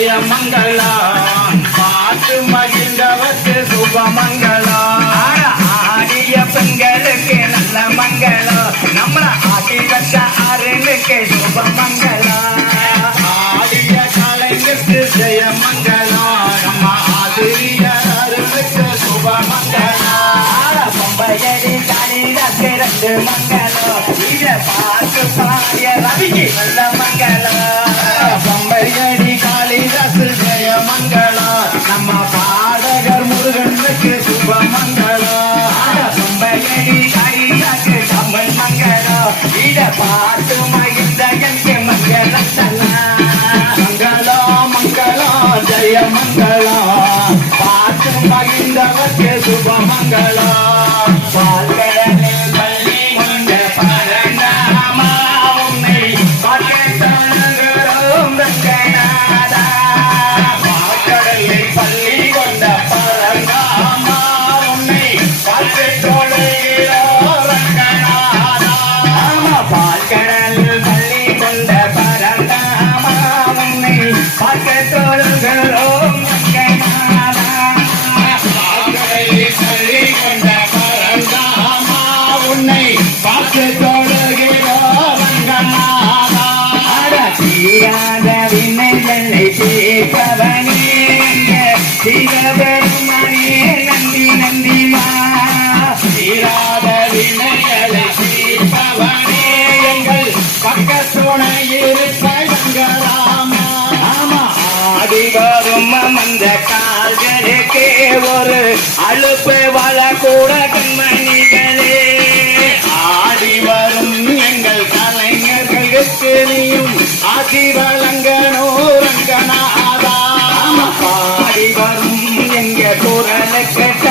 ஜெயமங்கலம் பாட்டு மகிழ்ந்தவர்க்கு சுபமங்கலம் ஆட ஆடிய பெண்களுக்கு நல்ல மங்களம். நம்மள ஆட்டி வச்ச அருளுக்கு சுப மங்களம் ஆடிய கலைஞருக்கு ஜெயமங்கலம் நம்ம ஆசிரியர்களுக்கு சுபமங்கலம் ஆட பொம்பையடி காளிதாக்கு ரெண்டு மங்களம். பொம்பையடி காளிதாக்கு தமிழ் மங்களம் இத பார்த்து மகிழ்ந்த எனக்கு மங்களம் தல்லாம் மங்களம் மங்களம் ஜெயமங்கலம் பாட்டு மகிழ்ந்தவர்க்கு சுபமங்கலம் பால்கடலில் பார்த்து தொழுகிறோம் தீராத வினைகளை தீர்ப்பவனே தீரபெருமனே நந்தி நந்திமா தீராத வினைகளை தீர்ப்பவனே எங்கள் ஆடி வரும் அந்த கால்களுக்கே ஒரு அழுப்பு வள கலைஞர்களுக்கு நீயும் ஆசி வழங்கனோ ரங்கநாதா. பாடி வரும் எங்க குரலை கேட்ட